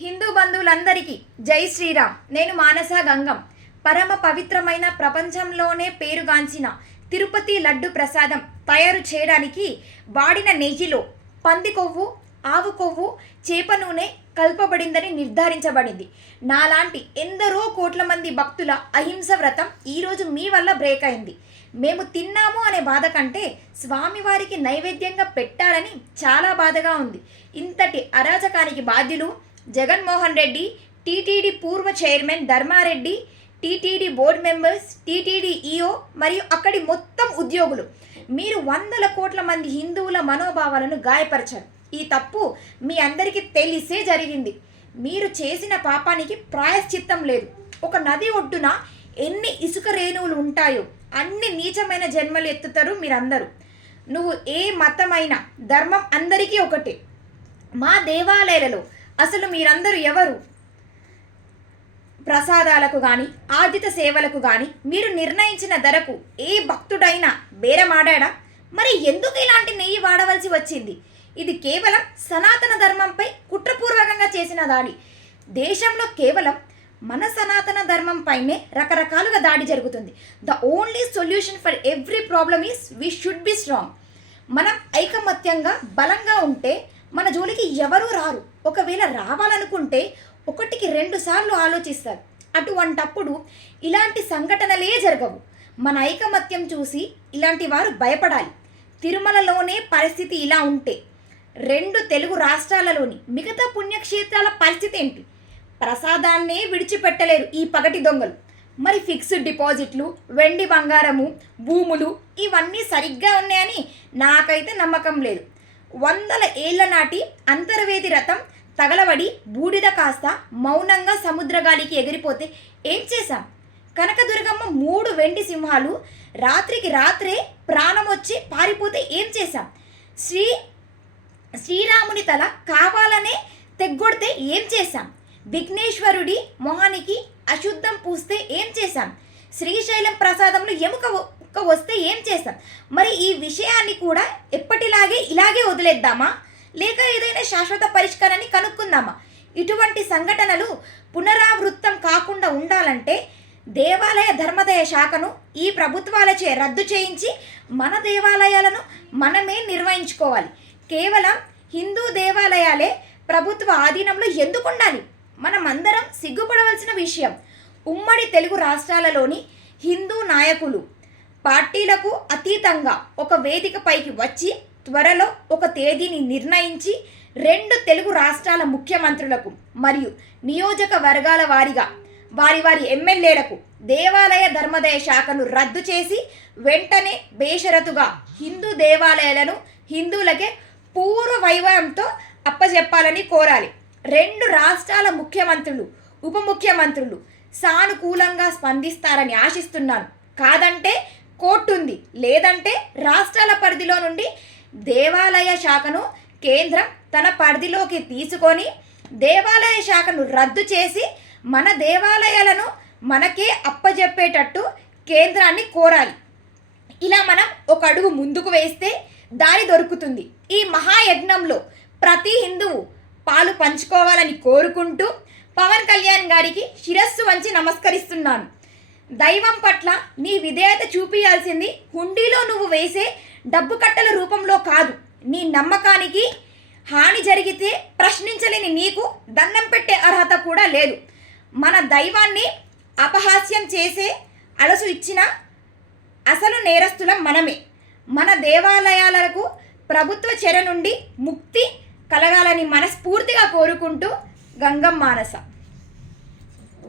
హిందూ బంధువులందరికీ జై శ్రీరామ్. నేను మానస గంగం. పరమ పవిత్రమైన ప్రపంచంలోనే పేరుగాంచిన తిరుపతి లడ్డు ప్రసాదం తయారు చేయడానికి వాడిన నెయ్యిలో పంది కొవ్వు, ఆవు కొవ్వు, చేప నూనె కలపబడిందని నిర్ధారించబడింది. నాలాంటి ఎందరో కోట్ల మంది భక్తుల అహింస వ్రతం ఈరోజు మీ వల్ల బ్రేక్ అయింది. మేము తిన్నాము అనే బాధ కంటే స్వామివారికి నైవేద్యంగా పెట్టాలని చాలా బాధగా ఉంది. ఇంతటి అరాచకానికి బాధ్యులు జగన్మోహన్ రెడ్డి, టీటీడీ పూర్వ chairman Dharmareddy, TTD board members, TTD EO మరియు అక్కడి మొత్తం ఉద్యోగులు. మీరు వందల కోట్ల మంది హిందువుల మనోభావాలను గాయపరిచారు. ఈ తప్పు మీ అందరికీ తెలిసే జరిగింది. మీరు చేసిన పాపానికి ప్రాయశ్చిత్తం లేదు. ఒక నది ఒడ్డున ఎన్ని ఇసుక రేణువులు ఉంటాయో అన్ని నీచమైన జన్మలు ఎత్తుతారు మీరందరూ. నువ్వు ఏ మతమైనా ధర్మం అందరికీ ఒకటే. మా దేవాలయాలలో అసలు మీరందరూ ఎవరు? ప్రసాదాలకు కానీ ఆదిత సేవలకు కానీ మీరు నిర్ణయించిన ధరకు ఏ భక్తుడైనా బేరమాడా? మరి ఎందుకు ఇలాంటి నెయ్యి వాడవలసి వచ్చింది? ఇది కేవలం సనాతన ధర్మంపై కుట్రపూర్వకంగా చేసిన దాడి. దేశంలో కేవలం మన సనాతన ధర్మం పైనే రకరకాలుగా దాడి జరుగుతుంది. The only solution for every problem is we should be strong. మనం ఐకమత్యంగా బలంగా ఉంటే మన జోలికి ఎవరూ రారు. ఒకవేళ రావాలనుకుంటే ఒకటికి 2 సార్లు ఆలోచిస్తారు. అటువంటప్పుడు ఇలాంటి సంఘటనలే జరగవు. మన ఐకమత్యం చూసి ఇలాంటి వారు భయపడాలి. తిరుమలలోనే పరిస్థితి ఇలా ఉంటే 2 తెలుగు రాష్ట్రాలలోని మిగతా పుణ్యక్షేత్రాల పరిస్థితి ఏంటి? ప్రసాదాన్నే విడిచిపెట్టలేరు ఈ పగటి దొంగలు. మరి ఫిక్స్డ్ డిపాజిట్లు, వెండి బంగారము, భూములు ఇవన్నీ సరిగ్గా ఉన్నాయని నాకైతే నమ్మకం లేదు. 100 ఏళ్ల నాటి అంతర్వేది రథం తగలబడి బూడిద కాస్త మౌనంగా సముద్రగాలికి ఎగిరిపోతే ఏం చేశాం? కనకదుర్గమ్మ 3 వెండి సింహాలు రాత్రికి రాత్రే ప్రాణం వచ్చి పారిపోతే ఏం చేశాం? శ్రీరాముని తల కావాలనే తెగ్గొడితే ఏం చేశాం? విఘ్నేశ్వరుడి మొహానికి అశుద్ధం పూస్తే ఏం చేశాం? శ్రీశైలం ప్రసాదంలో ఎముక వస్తే ఏం చేశాం? మరి ఈ విషయాన్ని కూడా ఎప్పటిలాగే ఇలాగే వదిలేద్దామా, లేక ఏదైనా శాశ్వత పరిష్కారాన్ని కనుక్కుందామా? ఇటువంటి సంఘటనలు పునరావృతం కాకుండా ఉండాలంటే దేవాలయ ధర్మదయ శాఖను ఈ ప్రభుత్వాలచే రద్దు చేయించి మన దేవాలయాలను మనమే నిర్వహించుకోవాలి. కేవలం హిందూ దేవాలయాలే ప్రభుత్వ ఆధీనంలో ఎందుకు ఉండాలి? మనం అందరం సిగ్గుపడవలసిన విషయం. ఉమ్మడి తెలుగు రాష్ట్రాలలోని హిందూ నాయకులు పార్టీలకు అతీతంగా ఒక వేదికపైకి వచ్చి త్వరలో ఒక తేదీని నిర్ణయించి 2 తెలుగు రాష్ట్రాల ముఖ్యమంత్రులకు మరియు నియోజకవర్గాల వారీగా వారి ఎమ్మెల్యేలకు దేవాలయ ధర్మదయ శాఖను రద్దు చేసి వెంటనే బేషరతుగా హిందూ దేవాలయాలను హిందువులకే పూర్వ వైభవంతో అప్పజెప్పాలని కోరాలి. 2 రాష్ట్రాల ముఖ్యమంత్రులు, ఉప ముఖ్యమంత్రులు సానుకూలంగా స్పందిస్తారని ఆశిస్తున్నాను. కాదంటే కోర్టు ఉంది, లేదంటే రాష్ట్రాల పరిధిలో నుండి దేవాలయ శాఖను కేంద్రం తన పరిధిలోకి తీసుకొని దేవాలయ శాఖను రద్దు చేసి మన దేవాలయాలను మనకే అప్పజెప్పేటట్టు కేంద్రాన్ని కోరాలి. ఇలా మనం ఒక అడుగు ముందుకు వేస్తే దారి దొరుకుతుంది. ఈ మహాయజ్ఞంలో ప్రతి హిందువు పాలు పంచుకోవాలని కోరుకుంటూ పవన్ కళ్యాణ్ గారికి శిరస్సు వంచి నమస్కరిస్తున్నాను. దైవం పట్ల నీ విధేయత చూపించాల్సింది హుండీలో నువ్వు వేసే డబ్బు కట్టల రూపంలో కాదు. నీ నమ్మకానికి హాని జరిగితే ప్రశ్నించలేని నీకు దండం పెట్టే అర్హత కూడా లేదు. మన దైవాన్ని అపహాస్యం చేసే అలసు ఇచ్చిన అసలు నేరస్తులం మనమే. మన దేవాలయాలకు ప్రభుత్వ చెర నుండి ముక్తి కలగాలని మనస్ఫూర్తిగా కోరుకుంటూ గంగం మానస.